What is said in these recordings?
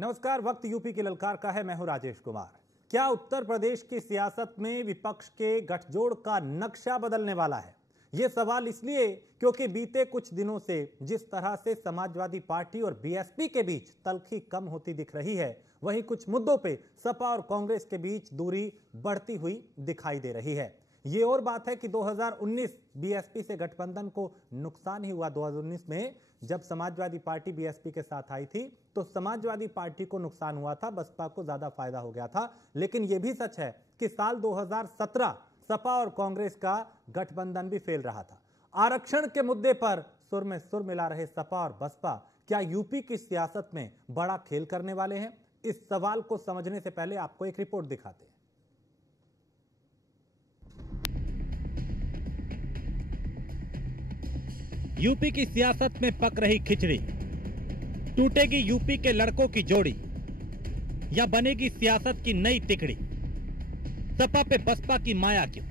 नमस्कार। वक्त यूपी की ललकार का है। मैं हूं राजेश कुमार। क्या उत्तर प्रदेश की सियासत में विपक्ष के गठजोड़ का नक्शा बदलने वाला है? यह सवाल इसलिए क्योंकि बीते कुछ दिनों से जिस तरह से समाजवादी पार्टी और बीएसपी के बीच तल्खी कम होती दिख रही है, वहीं कुछ मुद्दों पे सपा और कांग्रेस के बीच दूरी बढ़ती हुई दिखाई दे रही है। ये और बात है कि 2019 बीएसपी से गठबंधन को नुकसान ही हुआ। 2019 में जब समाजवादी पार्टी बीएसपी के साथ आई थी तो समाजवादी पार्टी को नुकसान हुआ था, बसपा को ज्यादा फायदा हो गया था। लेकिन यह भी सच है कि साल 2017 सपा और कांग्रेस का गठबंधन भी फेल रहा था। आरक्षण के मुद्दे पर सुर में सुर मिला रहे सपा और बसपा क्या यूपी की सियासत में बड़ा खेल करने वाले हैं? इस सवाल को समझने से पहले आपको एक रिपोर्ट दिखाते हैं। यूपी की सियासत में पक रही खिचड़ी, टूटेगी यूपी के लड़कों की जोड़ी या बनेगी सियासत की नई तिकड़ी? सपा पे बसपा की माया क्यों?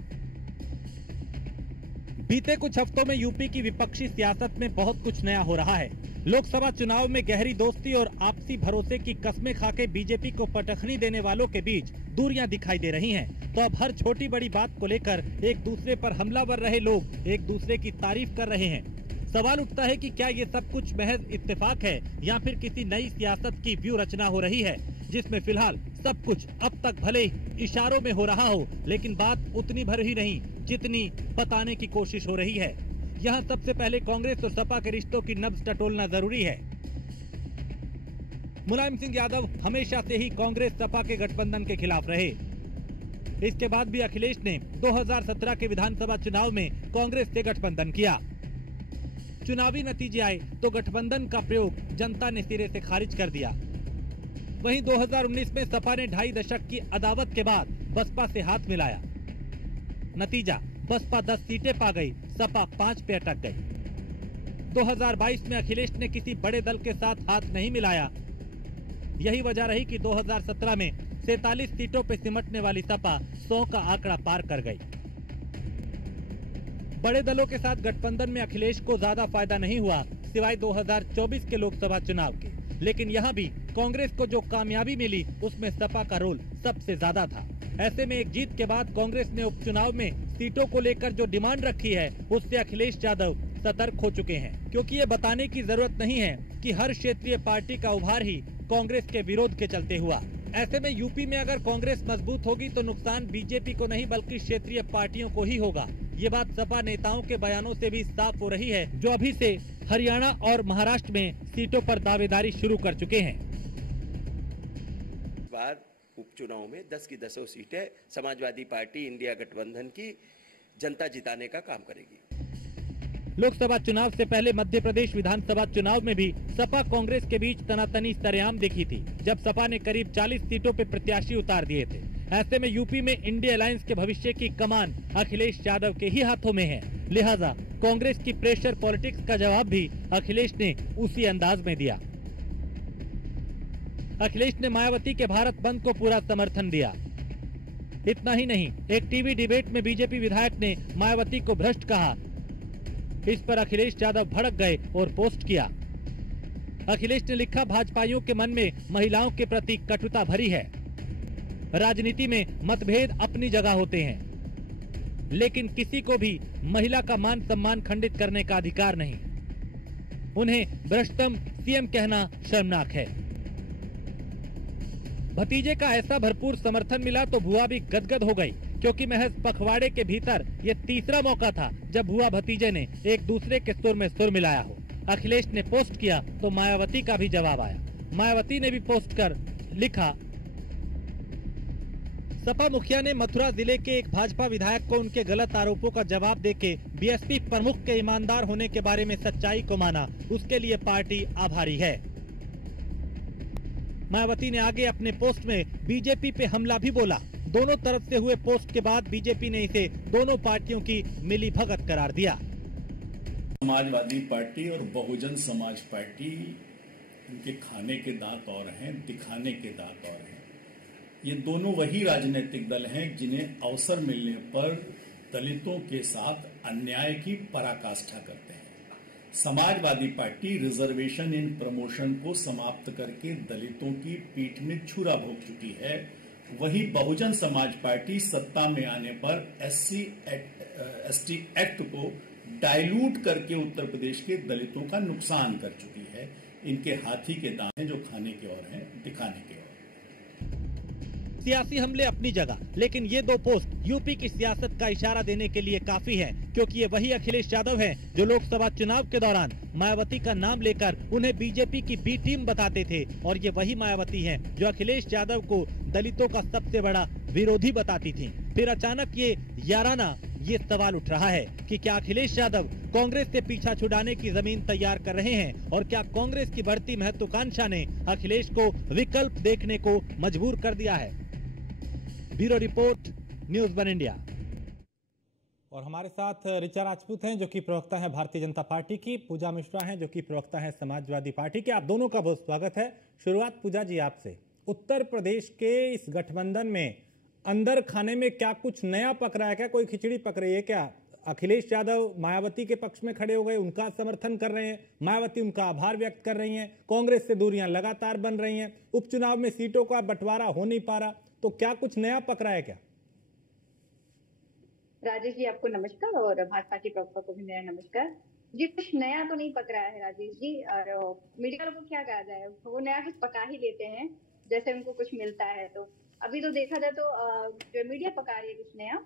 बीते कुछ हफ्तों में यूपी की विपक्षी सियासत में बहुत कुछ नया हो रहा है। लोकसभा चुनाव में गहरी दोस्ती और आपसी भरोसे की कस्में खाके बीजेपी को पटखनी देने वालों के बीच दूरियां दिखाई दे रही हैं। तो अब हर छोटी बड़ी बात को लेकर एक दूसरे पर हमलावर रहे लोग एक दूसरे की तारीफ कर रहे हैं। सवाल उठता है कि क्या ये सब कुछ महज इत्तेफाक है या फिर किसी नई सियासत की व्यूह रचना हो रही है, जिसमें फिलहाल सब कुछ अब तक भले ही इशारों में हो रहा हो, लेकिन बात उतनी भर ही नहीं जितनी बताने की कोशिश हो रही है। यहाँ सबसे पहले कांग्रेस और सपा के रिश्तों की नब्ज टटोलना जरूरी है। मुलायम सिंह यादव हमेशा से ही कांग्रेस सपा के गठबंधन के खिलाफ रहे। इसके बाद भी अखिलेश ने 2017 के विधानसभा चुनाव में कांग्रेस से गठबंधन किया। चुनावी नतीजे आए तो गठबंधन का प्रयोग जनता ने सिरे से खारिज कर दिया। वहीं 2019 में सपा ने 2.5 दशक की अदावत के बाद बसपा से हाथ मिलाया। नतीजा, बसपा 10 सीटें पा गई, सपा 5 पे अटक गई। 2022 में अखिलेश ने किसी बड़े दल के साथ हाथ नहीं मिलाया। यही वजह रही कि 2017 में 47 सीटों पे सिमटने वाली सपा 100 का आंकड़ा पार कर गई। बड़े दलों के साथ गठबंधन में अखिलेश को ज्यादा फायदा नहीं हुआ, सिवाय 2024 के लोकसभा चुनाव के। लेकिन यहाँ भी कांग्रेस को जो कामयाबी मिली उसमें सपा का रोल सबसे ज्यादा था। ऐसे में एक जीत के बाद कांग्रेस ने उपचुनाव में सीटों को लेकर जो डिमांड रखी है उससे अखिलेश यादव सतर्क हो चुके हैं, क्योंकि ये बताने की जरूरत नहीं है कि हर क्षेत्रीय पार्टी का उभार ही कांग्रेस के विरोध के चलते हुआ। ऐसे में यूपी में अगर कांग्रेस मजबूत होगी तो नुकसान बीजेपी को नहीं बल्कि क्षेत्रीय पार्टियों को ही होगा। ये बात सपा नेताओं के बयानों से भी साफ हो रही है, जो अभी से हरियाणा और महाराष्ट्र में सीटों पर दावेदारी शुरू कर चुके हैं। बार उपचुनाव में 10 की 10 सीटें समाजवादी पार्टी इंडिया गठबंधन की जनता जिताने का काम करेगी। लोकसभा चुनाव से पहले मध्य प्रदेश विधानसभा चुनाव में भी सपा कांग्रेस के बीच तनातनी सरेआम दिखी थी, जब सपा ने करीब 40 सीटों पर प्रत्याशी उतार दिए थे। ऐसे में यूपी में इंडिया अलायंस के भविष्य की कमान अखिलेश यादव के ही हाथों में है। लिहाजा कांग्रेस की प्रेशर पॉलिटिक्स का जवाब भी अखिलेश ने उसी अंदाज में दिया। अखिलेश ने मायावती के भारत बंद को पूरा समर्थन दिया। इतना ही नहीं, एक टीवी डिबेट में बीजेपी विधायक ने मायावती को भ्रष्ट कहा। इस पर अखिलेश यादव भड़क गए और पोस्ट किया। अखिलेश ने लिखा, भाजपाइयों के मन में महिलाओं के प्रति कटुता भरी है। राजनीति में मतभेद अपनी जगह होते हैं, लेकिन किसी को भी महिला का मान सम्मान खंडित करने का अधिकार नहीं। उन्हें भ्रष्टतम सीएम कहना शर्मनाक है। भतीजे का ऐसा भरपूर समर्थन मिला तो भुआ भी गदगद हो गई, क्योंकि महज पखवाड़े के भीतर ये तीसरा मौका था जब भुआ भतीजे ने एक दूसरे के सुर में सुर मिलाया हो। अखिलेश ने पोस्ट किया तो मायावती का भी जवाब आया। मायावती ने भी पोस्ट कर लिखा, सपा मुखिया ने मथुरा जिले के एक भाजपा विधायक को उनके गलत आरोपों का जवाब देके बीएसपी प्रमुख के ईमानदार होने के बारे में सच्चाई को माना, उसके लिए पार्टी आभारी है। मायावती ने आगे अपने पोस्ट में बीजेपी पे हमला भी बोला। दोनों तरफ से हुए पोस्ट के बाद बीजेपी ने इसे दोनों पार्टियों की मिलीभगत करार दिया। समाजवादी पार्टी और बहुजन समाज पार्टी, इनके खाने के दांत और हैं, दिखाने के दांत और हैं। ये दोनों वही राजनीतिक दल हैं जिन्हें अवसर मिलने पर दलितों के साथ अन्याय की पराकाष्ठा करते हैं। Samajwadi party reservation in promotion को समाप्त करके दलितों की पीठ में छुरा भोग चुकी है। वही बहुजन समाज पार्टी सत्ता में आने पर एसटी एक्ट को डाइल्यूट करके उत्तर प्रदेश के दलितों का नुकसान कर चुकी है। इनके हाथी के दांत जो खाने के और हैं, दिखाने के और। सियासी हमले अपनी जगह, लेकिन ये दो पोस्ट यूपी की सियासत का इशारा देने के लिए काफी है, क्योंकि ये वही अखिलेश यादव हैं जो लोकसभा चुनाव के दौरान मायावती का नाम लेकर उन्हें बीजेपी की बी टीम बताते थे, और ये वही मायावती हैं जो अखिलेश यादव को दलितों का सबसे बड़ा विरोधी बताती थी। फिर अचानक ये सवाल उठ रहा है कि क्या अखिलेश यादव कांग्रेस से पीछा छुड़ाने की जमीन तैयार कर रहे हैं, और क्या कांग्रेस की बढ़ती महत्वाकांक्षा ने अखिलेश को विकल्प देखने को मजबूर कर दिया है। Bureau report, news one India. और हमारे साथ ऋचा राजपूत हैं जो कि प्रवक्ता है भारतीय जनता पार्टी की, पूजा मिश्रा हैं जो कि प्रवक्ता है समाजवादी पार्टी के। आप दोनों का बहुत स्वागत है। शुरुआत पूजा जी आपसे। उत्तर प्रदेश के इस गठबंधन में अंदर खाने में क्या कुछ नया पक रहा है? क्या कोई खिचड़ी पक रही है? क्या अखिलेश यादव मायावती के पक्ष में खड़े हो गए, उनका समर्थन कर रहे हैं, मायावती उनका आभार व्यक्त कर रही हैं, कांग्रेस से दूरियां लगातार बन रही हैं, उपचुनाव में सीटों का बंटवारा हो नहीं पा रहा, तो क्या कुछ नया पक रहा है क्या? राजेश जी आपको नमस्कार, और भाजपा के प्रवक्ता को भी मेरा नमस्कार जी। कुछ नया तो नहीं पक रहा है राजेश जी, और मीडिया वालों को क्या कहा जाए, वो नया कुछ पका ही लेते हैं जैसे उनको कुछ मिलता है। तो अभी तो देखा जाए तो जो मीडिया पका रही है कुछ नया,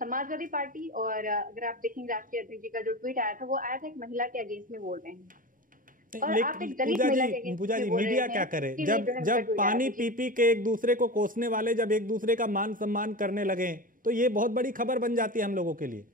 समाजवादी पार्टी। और अगर आप देखेंगे राष्ट्रीय अध्यक्ष जी का जो ट्वीट आया था, वो आया था एक महिला के अगेंस्ट में बोल रहे हैं। पूजा जी मीडिया क्या करे जब पानी पी पी के एक दूसरे को कोसने वाले जब एक दूसरे का मान सम्मान करने लगे, तो ये बहुत बड़ी खबर बन जाती है हम लोगों के लिए,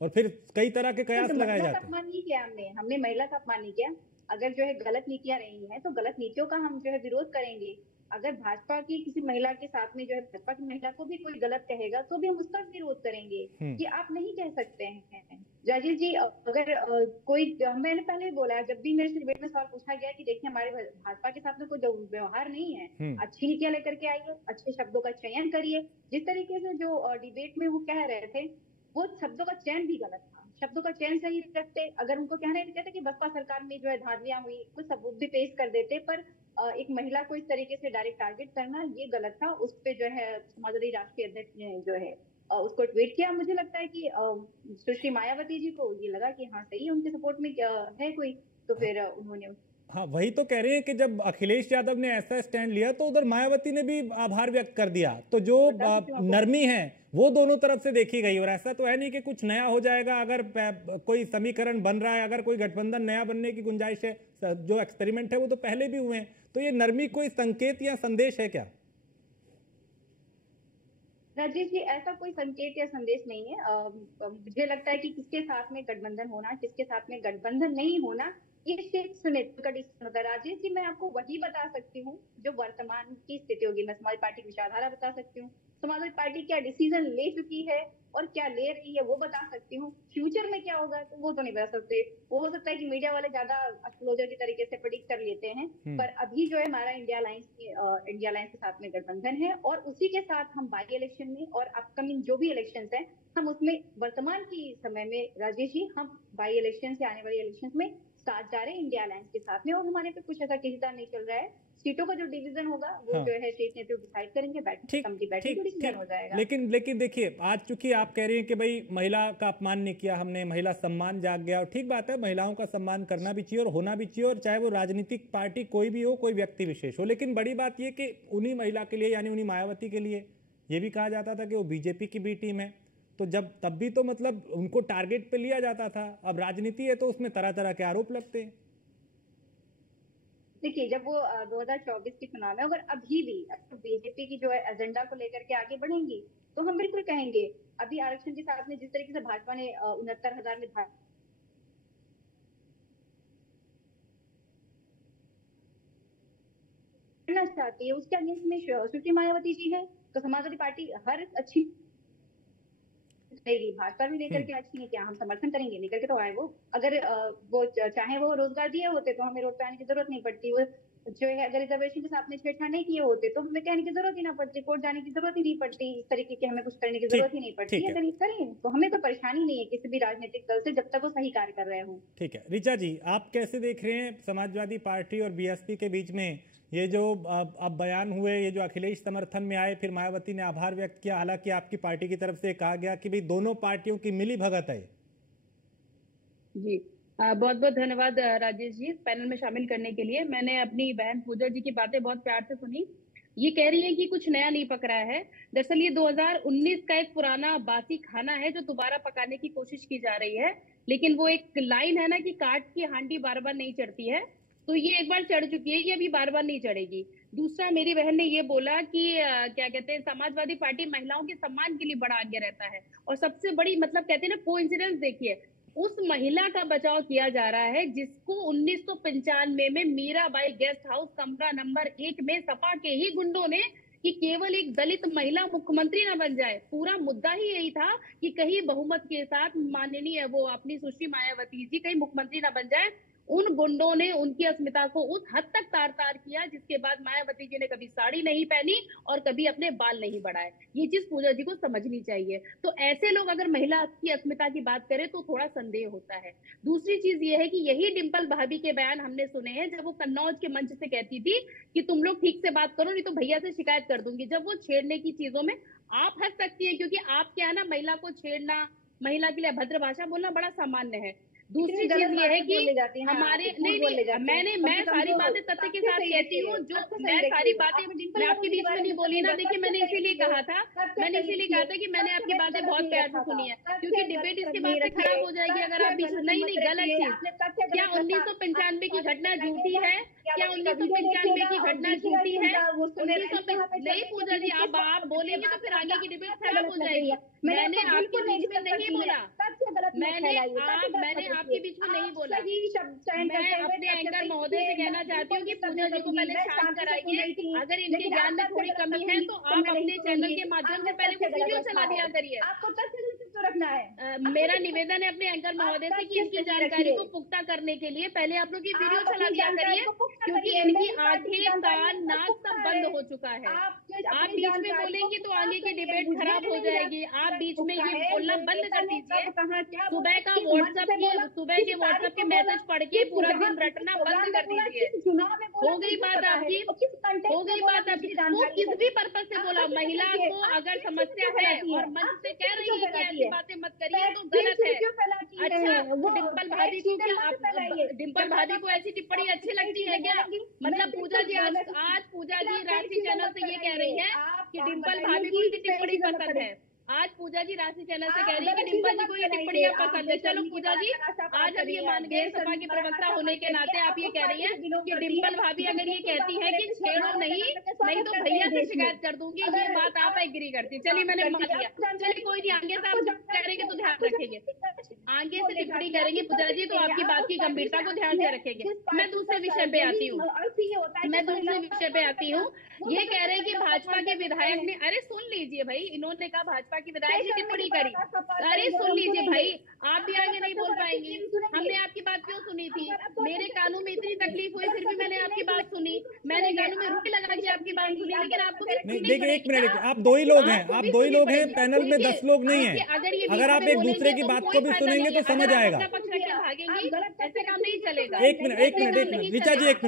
और फिर कई तरह के कयास लगाए जाते हैं। अपमान नहीं किया हमने महिला का अपमान नहीं किया। अगर जो है गलत नीतियां रही हैं तो गलत नीतियों का हम जो है विरोध करेंगे। अगर भाजपा की किसी महिला के साथ में जो है भाजपा की महिला को भी कोई गलत कहेगा तो भी हम उसका विरोध करेंगे। ये आप नहीं कह सकते हैं राजेश जी। अगर कोई, मैंने पहले भी बोला है, जब भी मेरे से डिबेट में सवाल पूछा गया कि देखिए हमारे भाजपा के साथ में कोई व्यवहार नहीं है, अच्छी नीतियां लेकर के आइए, अच्छे शब्दों का चयन करिए। जिस तरीके से जो डिबेट में वो कह रहे थे, वो शब्दों का चयन भी गलत था। शब्दों का चयन सही रखते, अगर उनको कहना ही कहते कि बसपा सरकार में जो है धांधलियां हुई, कुछ सबूत भी पेश कर देते, पर एक महिला को इस तरीके से डायरेक्ट टारगेट करना ये गलत था। उस पे जो है समाजवादी राष्ट्रीय अध्यक्ष ने जो है उसको ट्वीट किया। मुझे लगता है कि सुश्री मायावती जी को ये लगा कि हाँ सही उनके सपोर्ट में है कोई, तो फिर उन्होंने हाँ वही तो कह रहे हैं कि जब अखिलेश यादव ने ऐसा स्टैंड लिया तो उधर मायावती ने भी आभार व्यक्त कर दिया, तो जो नरमी है वो दोनों तरफ से देखी गई। और ऐसा तो है नहीं कि कुछ नया हो जाएगा अगर कोई समीकरण बन रहा है, अगर कोई गठबंधन नया बनने की गुंजाइश है, जो एक्सपेरिमेंट है वो तो पहले भी हुए हैं। तो ये नरमी कोई संकेत या संदेश है क्या? राजेश जी ऐसा कोई संकेत या संदेश नहीं है। मुझे लगता है कि किसके साथ में गठबंधन होना, किसके साथ में गठबंधन नहीं होना, ये शीर्ष नेतृत्व का डिसीजन होता है। राजेश जी मैं आपको वही बता सकती हूँ जो वर्तमान की स्थिति होगी। मैं समाजवादी पार्टी की विचारधारा बता सकती हूँ, समाजवादी पार्टी क्या डिसीजन ले चुकी है और क्या ले रही है वो बता सकती हूँ। फ्यूचर में क्या होगा तो वो तो नहीं बता सकते। वो हो सकता है कि मीडिया वाले ज्यादा एस्ट्रोलॉजर की तरीके से प्रेडिक्ट कर लेते हैं, पर अभी जो है हमारा इंडिया अलायंस के साथ में गठबंधन है, और उसी के साथ हम बाई इलेक्शन में और अपकमिंग जो भी इलेक्शन है हम उसमें वर्तमान की समय में राजेश जी हम बाई इलेक्शन से आने वाले इलेक्शन में साथ जा रहे हैं इंडिया अलायंस के साथ में, और हमारे पे कुछ ऐसा किसी तरह नहीं चल रहा है। सीटों का जो डिवीजन होगा वो जो है स्टेट नेतृत्व डिसाइड करेंगे, बैठक हो जाएगा। लेकिन देखिए आज चूंकि आप कह रही हैं कि भाई महिला का अपमान नहीं किया हमने, महिला सम्मान जाग गया, और ठीक बात है महिलाओं का सम्मान करना भी चाहिए और होना भी चाहिए, और चाहे वो राजनीतिक पार्टी कोई भी हो, कोई व्यक्ति विशेष हो। लेकिन बड़ी बात यह कि उन्हीं महिला के लिए यानी उन्हीं मायावती के लिए ये भी कहा जाता था कि वो बीजेपी की बी टीम है, तो जब तब भी तो मतलब उनको टारगेट पे लिया जाता था। अब राजनीति है तो उसमें तरह तरह के आरोप लगते हैं। देखिए जब वो 2024 के चुनाव में अगर अभी भी बीजेपी की जो है एजेंडा को लेकर के आगे बढ़ेंगी तो हम बिल्कुल कहेंगे। अभी आरक्षण के साथ में जिस तरीके से भाजपा ने 69,000 में करना चाहती है, उसके अगेंस्ट में सुश्री मायावती जी है, तो समाजवादी पार्टी हर अच्छी भाजपा भी लेकर के अच्छी है, क्या हम समर्थन करेंगे, लेकर के तो आए वो। अगर वो चाहे वो रोजगार दिए होते तो हमें रोड पे आने की जरूरत नहीं पड़ती। वो जो है अगर रिजर्वेशन के साथ में छेड़छाड़ नहीं किए होते तो हमें कहने की जरूरत ही ना पड़ती, कोर्ट जाने की जरूरत ही नहीं पड़ती, इस तरीके की हमें कुछ करने की जरूरत ही नहीं पड़ती। अगर ये करें तो हमें तो परेशानी नहीं है किसी भी राजनीतिक दल से, जब तक वो सही कार्य कर रहे हो। ठीक है ऋचा जी, आप कैसे देख रहे हैं समाजवादी पार्टी और बीएसपी के बीच में ये जो अब बयान हुए, ये जो अखिलेश समर्थन में आए, फिर मायावती ने आभार व्यक्त किया, हालांकि आपकी पार्टी की तरफ से कहा गया कि भाई दोनों पार्टियों की मिली भगत है। जी बहुत बहुत धन्यवाद राजेश जी इस पैनल में शामिल करने के लिए। मैंने अपनी बहन पूजा जी की बातें बहुत प्यार से सुनी। ये कह रही है कि कुछ नया नहीं पक रहा है। दरअसल ये 2019 का एक पुराना बासी खाना है जो दोबारा पकाने की कोशिश की जा रही है, लेकिन वो एक लाइन है ना कि काट की हांडी बार बार नहीं चढ़ती है, तो ये एक बार चढ़ चुकी है, ये अभी बार बार नहीं चढ़ेगी। दूसरा, मेरी बहन ने ये बोला कि क्या कहते हैं, समाजवादी पार्टी महिलाओं के सम्मान के लिए बड़ा आगे रहता है, और सबसे बड़ी मतलब कहते हैं ना कोइंसिडेंस देखिए, उस महिला का बचाव किया जा रहा है जिसको 1995 में मीराबाई गेस्ट हाउस कमरा नंबर 1 में सपा के ही गुंडों ने कि केवल एक दलित महिला मुख्यमंत्री ना बन जाए, पूरा मुद्दा ही यही था कि कहीं बहुमत के साथ माननीय वो अपनी सुश्री मायावती जी कहीं मुख्यमंत्री ना बन जाए। उन गुंडों ने उनकी अस्मिता को उस हद तक तार तार किया जिसके बाद मायावती जी ने कभी साड़ी नहीं पहनी और कभी अपने बाल नहीं बढ़ाए। ये चीज पूजा जी को समझनी चाहिए। तो ऐसे लोग अगर महिला की अस्मिता की बात करें तो थोड़ा संदेह होता है। दूसरी चीज ये है कि यही डिंपल भाभी के बयान हमने सुने हैं जब वो कन्नौज के मंच से कहती थी कि तुम लोग ठीक से बात करो नहीं तो भैया से शिकायत कर दूंगी। जब वो छेड़ने की चीजों में आप हंस सकती है क्योंकि आप क्या है ना, महिला को छेड़ना, महिला के लिए अभद्र भाषा बोलना बड़ा सामान्य है। दूसरी चीज ये है कि हमारे नहीं मैं सारी बातें तथ्य के साथ कहती हूँ, जो मैं सारी बातें मैं आपके बीच में नहीं बोली ना। देखिए मैंने इसीलिए कहा था कि मैंने आपकी बातें बहुत प्यार से सुनी है, क्योंकि डिबेट इसके बाद से खराब हो जाएगी अगर आप बीच में नहीं गलत चीज। क्या 1995 की घटना झूठी है? क्या 1995 की घटना झूठी है? 1995 नहीं पूजा जी, आप बोलेंगे तो फिर आगे की डिबेट खराब हो जाएगी। मैंने आपके बीच में नहीं बोला, मैंने आपके बीच में नहीं बोला। मैं अपने एंकर महोदय से कहना चाहती हूँ कि पूजा जी को पहले शांत कराइए। अगर इनके ज्ञान में थोड़ी कमी है तो आप अपने चैनल के माध्यम से पहले वीडियो चला दिया करिए। आपको रखना है। मेरा निवेदन है अपने एंकर महोदय से कि इनकी जानकारी को पुख्ता करने के लिए पहले आप लोग की वीडियो चला दिया करिए, क्योंकि इनकी आंखें कान नाक सब बंद हो चुका है। आप बीच में बोलेंगे तो आगे की डिबेट खराब हो जाएगी। आप बीच में ये बोलना बंद कर दीजिए। सुबह के व्हाट्सएप के मैसेज पढ़ के पूरा दिन रटना बंद कर दीजिए। हो गई बात आपकी। वो किस भी पर्पज से बोला, महिला को अगर समस्या है और मंच से कह रही है कि ऐसी बातें मत करिए तो गलत है। अच्छा, वो डिंपल भाभी को क्या डिंपल भाभी को ऐसी टिप्पणी अच्छी लगती है क्या? मतलब पूजा जी आज पूजा जी राशि चैनल से ये कह रही है कि डिंपल भाभी को ये टिप्पणी पसंद है। आज पूजा जी राशि चैनल से कह रही है कि डिंपल जी को ये टिप्पणियां पसंद है। चलो पूजा जी, आज अब ये मान गए सपा की प्रवक्ता होने के नाते आप ये कह रही हैं कि डिंपल भाभी अगर ये कहती है कि छेड़ो नहीं तो भैया से शिकायत कर दूंगी, ये बात आप एग्री करती। चलिए मैंने मान लिया। चलिए कोई नहीं, आगे से आप करेंगे तो ध्यान रखेंगे, आगे से टिप्पणी करेंगे पूजा जी तो आपकी बात की गंभीरता को ध्यान से रखेंगे। मैं दूसरे विषय पे आती हूँ। ये कह रहे हैं कि भाजपा के विधायक ने, अरे सुन लीजिए भाई, इन्होंने कहा भाजपा की विधायक ने टिप्पणी करी। अरे सुन लीजिए भाई, आप भी आगे नहीं बोल पाएंगी। हमने आपकी बात क्यों सुनी थी? मेरे कानों में इतनी तकलीफ हुई फिर भी मैंने आपकी बात सुनी। मैंने कानों में रुपये लगा के आपकी बात सुनी, लेकिन आपको देखिए एक मिनट, आप दो ही लोग हैं, पैनल में 10 लोग नहीं है। अगर आप एक दूसरे की बात को भी सुनेंगे तो समझ आएगा। ऐसे काम नहीं चलेगा। एक मिनट ऋचा जी, एक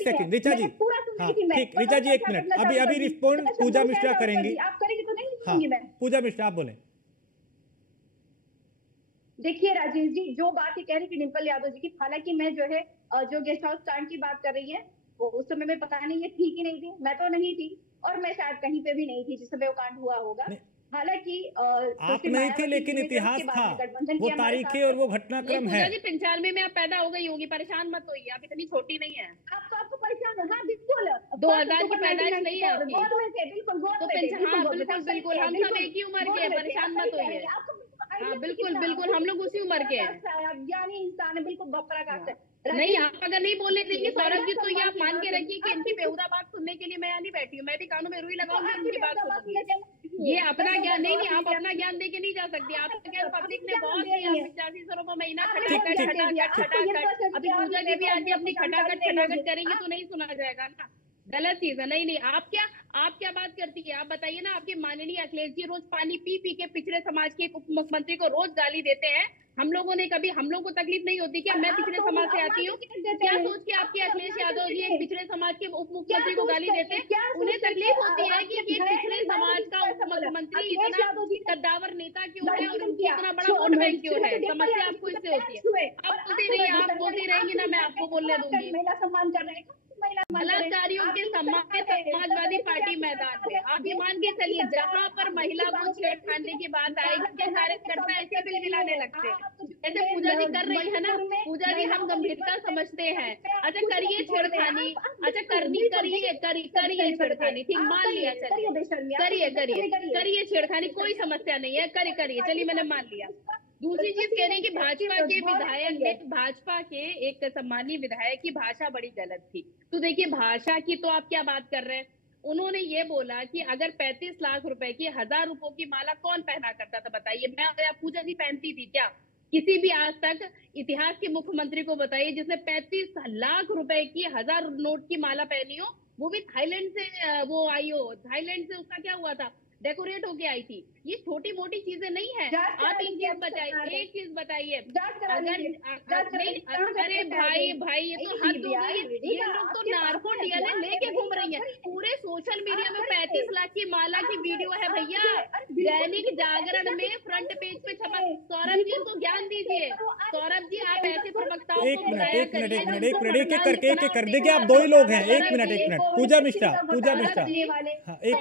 सेकंड ऋचा जी, हाँ ठीक, ऋचा जी एक मिनट, अभी रिस्पॉन्ड पूजा मिश्रा करेंगी। हाँ पूजा मिश्रा आप बोले। देखिए राजेश जी, जो बात ये कह रही थी डिंपल यादव जी की, हालांकि मैं जो है जो गेस्ट हाउस कांड की बात कर रही है वो उस समय में पता नहीं ये थी कि नहीं थी, मैं तो नहीं थी और मैं शायद कहीं पे भी नहीं थी जिस समय वो कांड हुआ होगा। हालांकि आप नहीं थे, लेकिन इतिहास था, वो तारीखें और वो घटनाक्रम है। 95 में आप पैदा हो गई होगी, परेशान मत होइए, आप इतनी छोटी नहीं है। आपको परेशान, हाँ बिल्कुल 2000 की पैदाइश नहीं है आपकी, बिल्कुल बिल्कुल हम सब एक ही उम्र के हैं, परेशान मत होइए। हाँ बिल्कुल हम लोग उसी उम्र के हैं, ज्ञानी इंसान है, बिल्कुल बपरा कास्ट है। नहीं, आप अगर नहीं बोलने देंगे सौरभ जी तो ये आप मान के रखिए कि इनकी बेहुदा बात सुनने के लिए मैं यहाँ नहीं बैठी हूँ। मैं भी कानों में रुई लगाऊंगी, उनकी बात सुनूंगी। ये अपना ज्ञान नहीं, आप अपना ज्ञान दे के नहीं जा सकती। आपका ज्ञान पब्लिक ने बहुत ही 8500 रुपये महीना खटाखट। अभी पूजा जी भी आज अपनी खटाखट करेंगे तो नहीं सुना जाएगा ना, गलत चीज है। नहीं, आप क्या बात करती है? आप बताइए ना। आपके माननीय अखिलेश जी रोज पानी पी पी के पिछड़े समाज के उप मुख्यमंत्री को रोज गाली देते हैं। हम लोगों ने कभी, हम लोगों को तकलीफ नहीं होती क्या? मैं पिछड़े समाज से आती हूँ, क्या सोच के आपके अखिलेश यादव जी एक पिछड़े समाज के उप मुख्यमंत्री को गाली देते हैं? उन्हें तकलीफ होती है कि ये पिछड़े समाज का उप मुख्यमंत्री इतना कद्दावर नेता क्यों है और उनकी इतना बड़ा वोट बैंक क्यों है? समस्या आपको इससे होती है। आप बोलती रहेंगी ना, मैं आपको बोलने दूंगी। महिला सम्मान कर रहे हैं, बलात्कारियों के सम्मान में समाजवादी पार्टी मैदान में। आप ये मान के चलिए, जहाँ पर महिला को छेड़खानी की बात आएगी, क्या कार्यकर्ता ऐसे बिल मिलाने लगते हैं? जैसे पूजा जी कर रही है ना, पूजा जी हम गंभीरता समझते हैं। अच्छा करिए छेड़खानी, अच्छा करिए छेड़खानी, ठीक मान लिया, चलिए करिए छेड़खानी, कोई समस्या नहीं है, करिए, चलिए मैंने मान लिया। दूसरी चीज कह रहे हैं कि भाजपा के विधायक ने, भाजपा के एक सम्मानीय विधायक की भाषा बड़ी गलत थी। तो देखिए, भाषा की तो आप क्या बात कर रहे हैं? उन्होंने ये बोला कि अगर 35 लाख रुपए की 1000 रुपयों की माला कौन पहना करता था? बताइए। मैं पूजा जी पहनती थी क्या? किसी भी आज तक इतिहास के मुख्यमंत्री को बताइए जिसने 35 लाख रुपए की 1000 नोट की माला पहनी हो, वो भी थाईलैंड से वो आई हो। थाईलैंड से उसका क्या हुआ था? डेकोरेट होके आई थी। ये छोटी मोटी चीजें नहीं है। आप एक चीज बताइए, अरे भाई ये तो हद हो गई। ये लोग तो नार्को डीएनए लेके घूम रही है। पूरे सोशल मीडिया में 35 लाख की माला की वीडियो है भैया। दैनिक जागरण में फ्रंट पेज पे छपा। सौरभ जी को ज्ञान दीजिए। सौरभ जी आप ऐसे प्रवक्ताओं को एक मिनट एक कर देखिए, आप दो ही लोग हैं। एक मिनट पूजा मिश्रा हाँ, एक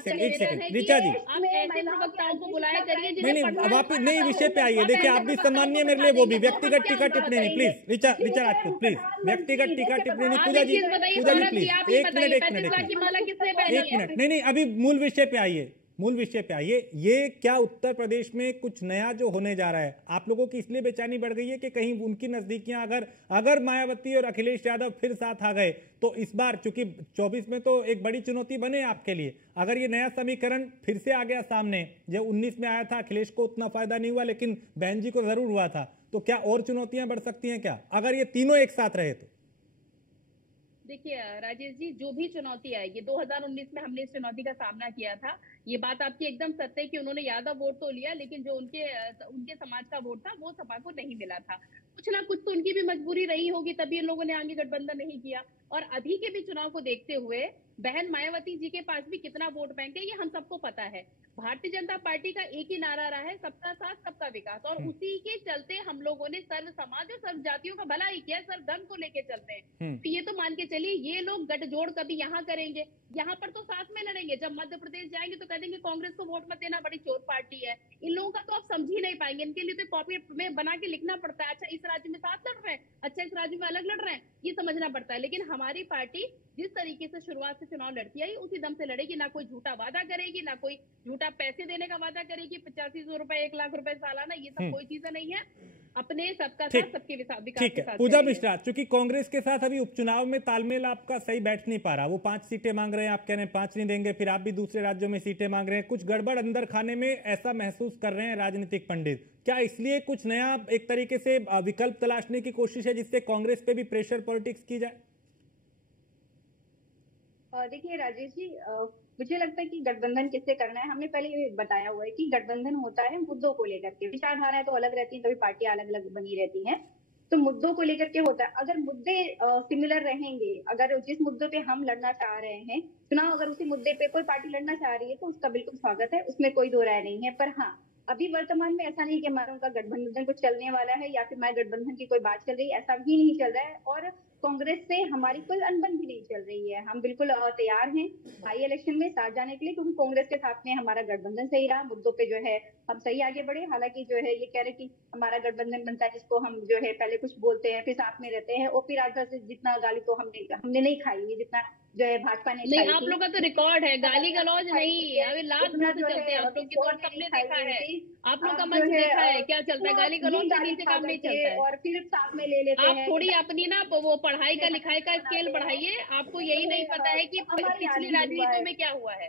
सेकंड ऋचा जी, आप ऐसे प्रवक्ताओं को बुलाया करिए। नहीं वापिस नहीं विषय पे आइए। देखिए आप भी सम्मानीय मेरे लिए, वो भी व्यक्तिगत टीका टिप्पणी नहीं प्लीज। ऋचा राजपूत प्लीज, व्यक्तिगत टीका टिप्पणी नहीं। पूजा जी प्लीज एक मिनट नहीं अभी मूल विषय पे आइए। ये क्या उत्तर प्रदेश में कुछ नया जो होने जा रहा है, आप लोगों की इसलिए बेचैनी बढ़ गई है कि कहीं उनकी नजदीकियां अगर मायावती और अखिलेश यादव फिर साथ आ गए तो इस बार, चूंकि 24 में तो एक बड़ी चुनौती बने आपके लिए, अगर ये नया समीकरण फिर से आ गया सामने, जो 19 में आया था अखिलेश को उतना फायदा नहीं हुआ लेकिन बहन जी को जरूर हुआ था, तो क्या और चुनौतियां बढ़ सकती हैं क्या अगर ये तीनों एक साथ रहे तो? देखिए राजेश जी, जो भी चुनौती आएगी, 2019 में हमने इस चुनौती का सामना किया था। ये बात आपकी एकदम सत्य है कि उन्होंने यादव वोट तो लिया, लेकिन जो उनके समाज का वोट था वो सपा को नहीं मिला था। कुछ ना कुछ तो उनकी भी मजबूरी रही होगी, तभी इन लोगों ने आगे गठबंधन नहीं किया। और अभी के भी चुनाव को देखते हुए बहन मायावती जी के पास भी कितना वोट बैंक है ये हम सबको पता है। भारतीय जनता पार्टी का एक ही नारा रहा है, सबका साथ सबका विकास, और उसी के चलते हम लोगों ने सर्व समाज और सर्व जातियों का भला ही किया, सर्व धर्म को लेके चलते हैं। तो ये तो मान के चलिए, ये लोग गठजोड़ कभी यहाँ करेंगे, यहाँ पर तो साथ में लड़ेंगे। जब मध्य प्रदेश जाएंगे तो कह देंगे कांग्रेस को वोट मत देना, बड़ी चोर पार्टी है। इन लोगों का तो आप समझ ही नहीं पाएंगे। इनके लिए तो कॉपी में बना के लिखना पड़ता है, अच्छा इस राज्य में साथ लड़ रहे हैं, अच्छा इस राज्य में अलग लड़ रहे हैं, ये समझना पड़ता है। लेकिन हमारी पार्टी जिस तरीके से शुरुआत से चुनाव लड़ती आई उसी दम से लड़ेगी। ना कोई झूठा वादा करेगी, ना कोई झूठा पैसे देने का वादा करेगी, 8500 रुपए 1 लाख रुपए सालाना, ये सब कोई चीजें नहीं है। अपने सबका साथ सबके विकास के साथ। पूजा मिश्रा, चूंकि कांग्रेस के साथ अभी उपचुनाव में तालमेल आपका सही बैठ नहीं पा रहा, वो 5 सीटें मांग रहे हैं, आप कह रहे हैं 5 नहीं देंगे, फिर आप भी दूसरे राज्यों में सीटें मांग रहे हैं, कुछ गड़बड़ अंदर खाने में ऐसा महसूस कर रहे हैं राजनीतिक पंडित। क्या इसलिए कुछ नया एक तरीके से विकल्प तलाशने की कोशिश है जिससे कांग्रेस पे भी प्रेशर पॉलिटिक्स की जाए? देखिए राजेश जी, मुझे लगता है कि गठबंधन किससे करना है, हमने पहले ये बताया हुआ है कि गठबंधन होता है मुद्दों को लेकर के। विचारधाराएं तो अलग रहती हैं, तभी पार्टियां अलग अलग बनी रहती हैं, तो मुद्दों को लेकर के होता है। अगर मुद्दे सिमिलर रहेंगे, अगर जिस मुद्दे पे हम लड़ना चाह रहे हैं चुनाव, अगर उसी मुद्दे पे कोई पार्टी लड़ना चाह रही है तो उसका बिल्कुल स्वागत है, उसमें कोई दो राय नहीं है। पर हाँ, अभी वर्तमान में ऐसा नहीं कि हमारा उनका गठबंधन कुछ चलने वाला है या फिर हमारे गठबंधन की कोई बात चल रही है, ऐसा भी नहीं चल रहा है। और कांग्रेस से हमारी कोई अनबन भी नहीं चल रही है। हम बिल्कुल तैयार हैं भाई इलेक्शन में साथ जाने के लिए, क्योंकि कांग्रेस के साथ में हमारा गठबंधन सही रहा, मुद्दों पे जो है हम सही आगे बढ़े। हालांकि जो है ये कह रहे कि हमारा गठबंधन बनता है जिसको हम जो है पहले कुछ बोलते हैं फिर साथ में रहते हैं। ओपी राजभर से जितना गाली तो हमने नहीं खाई है जितना जो है भाजपा ने नहीं। आप लोग का तो रिकॉर्ड है, गाली गलौज नहीं, अभी लात चलते हैं आप लोग की, तो सबने देखा है। आप लोग का मंच देखा है क्या चलता है, गाली गलौज के नीचे काम नहीं चलता है। और फिर साथ में ले लेते हैं। आप थोड़ी अपनी ना वो पढ़ाई का लिखाई का स्केल बढ़ाइए। आपको यही नहीं पता है कि पिछली राजनीतियों में क्या हुआ है।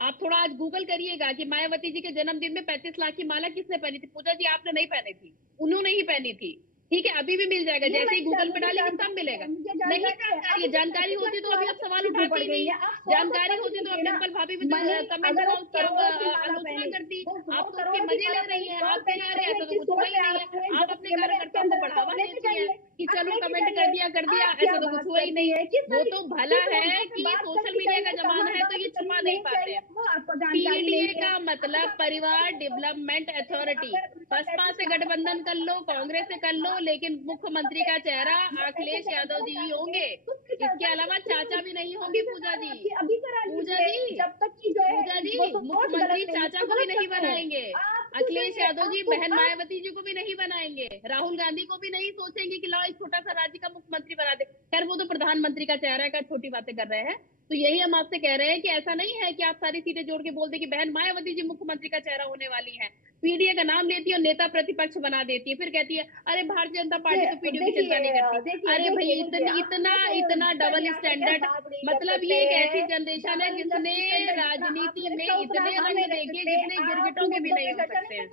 आप थोड़ा आज गूगल करिएगा कि मायावती जी के जन्मदिन में 35 लाख की माला किसने पहनी थी। पूजा जी आपने नहीं पहनी थी, उन्होंने ही पहनी थी। ठीक है, अभी भी मिल जाएगा, जैसे ही गूगल पे डालेंगे सब मिलेगा। नहीं जानकारी होती तो अभी आप सवाल उठाते ही नहीं, जानकारी होती तो अब डिम्पल भाभी भी कमेंट बॉक्स की आलोचना करती। आप तो उसके मजे ले रही है, आप कह रहे ऐसा तो कुछ हुआ ही नहीं है। आप अपने कार्यकर्ताओं को बढ़ावा देती है कि चलो कमेंट कर दिया, ऐसा तो कुछ हुआ ही नहीं है। वो तो भला है कि सोशल मीडिया का जमाना है तो ये छुपा नहीं पाते। पीडीए का मतलब परिवार डेवलपमेंट अथॉरिटी। बसपा से गठबंधन कर लो, कांग्रेस से कर लो, लेकिन मुख्यमंत्री का चेहरा अखिलेश यादव जी ही होंगे। इसके अलावा चाचा भी नहीं होंगे। पूजा जी मुख्यमंत्री चाचा को भी नहीं बनाएंगे। अखिलेश यादव जी बहन मायावती जी को भी नहीं बनाएंगे। राहुल गांधी को भी नहीं सोचेंगे कि लाओ इस छोटा सा राज्य का मुख्यमंत्री बना दे। खैर वो तो प्रधानमंत्री का चेहरा का छोटी बातें कर रहे हैं। तो यही हम आपसे कह रहे हैं कि ऐसा नहीं है कि आप सारी सीटें जोड़ के बोल दे कि बहन मायावती जी मुख्यमंत्री का चेहरा होने वाली है। पीडीए का नाम लेती है और नेता प्रतिपक्ष बना देती है, फिर कहती है अरे भारतीय जनता पार्टी तो पीडीए की चिंता नहीं करती। अरे भाई इतना डबल स्टैंडर्ड, मतलब ये एक ऐसी जनरेशन है जिसने राजनीति में इतने रंग देखे जितने गिरगिटों के भी नहीं हो सकते हैं।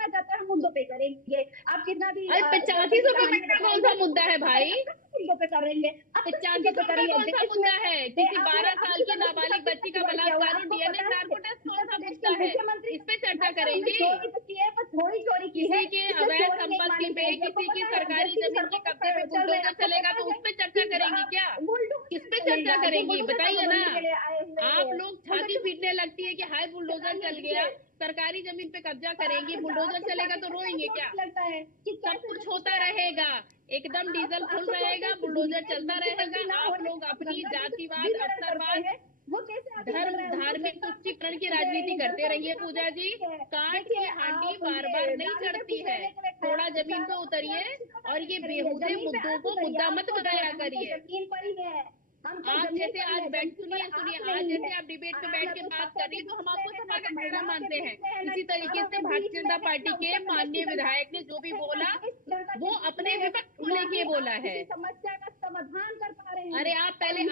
मुद्दों पे करेंगे आप कितना भी। अरे 8500 का कौन सा मुद्दा है भाई? मुद्दों पे करेंगे 8500 का कौन सा मुद्दा है? किसी 12 साल की नाबालिग बच्ची का बलात्कार और डीएनए नार्को टेस्ट कौन सा मुद्दा है? इस पे चर्चा करेंगे। किसी के अवैध संपत्ति पे, किसी की सरकारी जमीन के कब्जे पे बुलडोजर चलेगा तो उस पे चर्चा करेंगी क्या? किस पे चर्चा करेंगी बताइए ना। आप लोग छाती पीटने लगती है कि हाय बुलडोजर चल गया, सरकारी जमीन पे कब्जा करेंगी, बुलडोजर चलेगा तो रोएंगे क्या? सब कुछ होता रहेगा, एकदम डीजल फुल रहेगा, बुलडोजर चलता रहेगा। आप लोग अपनी जातिवाद, अवसरवाद, धार्मिक तुष्टीकरण की राजनीति करते रहिए। पूजा जी काट की हांडी बार बार नहीं चढ़ती है, थोड़ा जमीन पे उतरिए और ये बेहुदे मुद्दों को मुद्दा मत बताया करिए। आप जैसे आज सुनिए आज जैसे आप डिबेट पे बैठ के बात कर रही है तो हम आपको सभा का कहना मानते हैं। इसी तरीके से भारतीय जनता पार्टी के माननीय विधायक ने जो भी बोला वो अपने विपक्ष को लेके बोला है। समस्या का समाधान कर पा रहे हैं। अरे आप पहले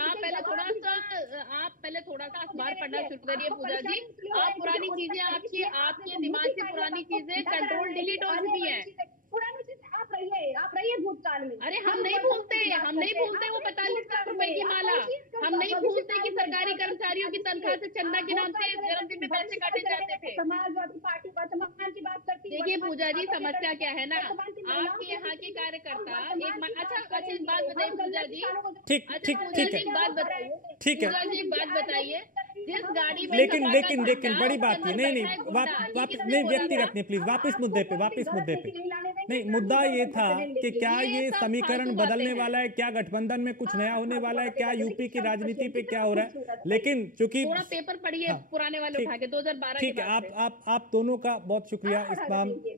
थोड़ा सा अखबार पढ़ना शुरू करिए। पूजा जी आप पुरानी चीजें आपके दिमाग से पुरानी चीजें कंट्रोल डिलीट हो चुकी है। पुरानी चीज आप रहिए भूतकाल में। अरे हम नहीं भूलते वो 45 लाख रुपए की माला। हम नहीं भूलते कि सरकारी कर्मचारियों की तनख्वाह से चंदा के नाम से जन्मदिन में पैसे काटे जाते थे। समाजवादी पार्टी वर्तमान की बात करती है। देखिए पूजा जी समस्या क्या है ना, आपके यहाँ के कार्यकर्ता अच्छा एक बात बताइए पूजा जी। ठीक है, एक बात बताइए, ठीक है, पूजा जी एक बात बताइए। जिस गाड़ी में लेकिन बड़ी बात है। नहीं वापस नहीं, व्यक्ति रखने प्लीज, वापस मुद्दे पे नहीं। मुद्दा ये था कि क्या ये समीकरण बदलने वाला है, क्या गठबंधन में कुछ नया होने वाला है, क्या यूपी की राजनीति पे क्या हो रहा है। लेकिन चूंकि थोड़ा पेपर पढ़िए पुराने वाले उठा के 2012 ठीक है, आप दोनों का बहुत शुक्रिया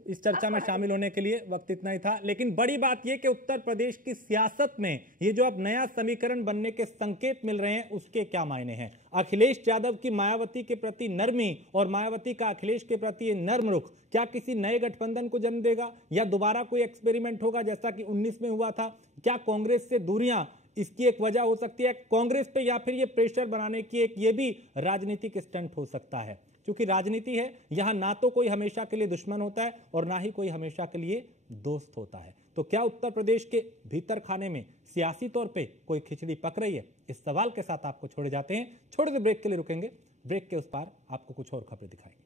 इस चर्चा में शामिल होने के लिए। वक्त इतना ही था। लेकिन बड़ी बात यह कि उत्तर प्रदेश की सियासत में ये जो अब नया समीकरण बनने के संकेत मिल रहे हैं उसके क्या मायने हैं। अखिलेश यादव की मायावती के प्रति नरमी और मायावती का अखिलेश के प्रति ये नर्म रुख क्या किसी नए गठबंधन को जन्म देगा या दोबारा कोई एक्सपेरिमेंट होगा जैसा कि 19 में हुआ था। क्या कांग्रेस से दूरियां इसकी एक वजह हो सकती है कांग्रेस पे, या फिर ये प्रेशर बनाने की एक ये भी राजनीतिक स्टंट हो सकता है। क्योंकि राजनीति है, यहां ना तो कोई हमेशा के लिए दुश्मन होता है और ना ही कोई हमेशा के लिए दोस्त होता है। तो क्या उत्तर प्रदेश के भीतर खाने में सियासी तौर पे कोई खिचड़ी पक रही है? इस सवाल के साथ आपको छोड़े जाते हैं। छोटे से ब्रेक के लिए रुकेंगे, ब्रेक के उस पार आपको कुछ और खबरें दिखाएंगे।